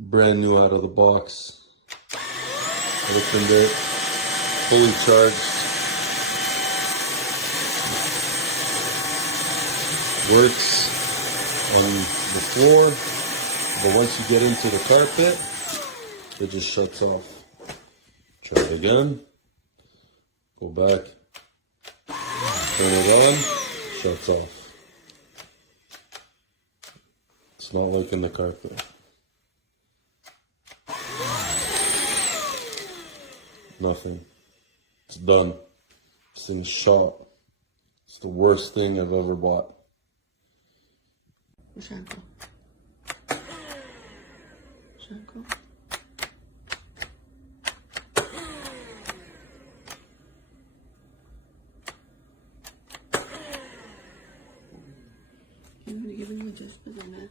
Brand new out of the box. Opened it, fully charged. Works on the floor, but once you get into the carpet, it just shuts off. Try it again. Go back. Turn it on. Shuts off. It's not like in the carpet. Nothing. It's done. This thing's shot. It's the worst thing I've ever bought. Shanko. Shanko. I'm gonna give him the gist, but then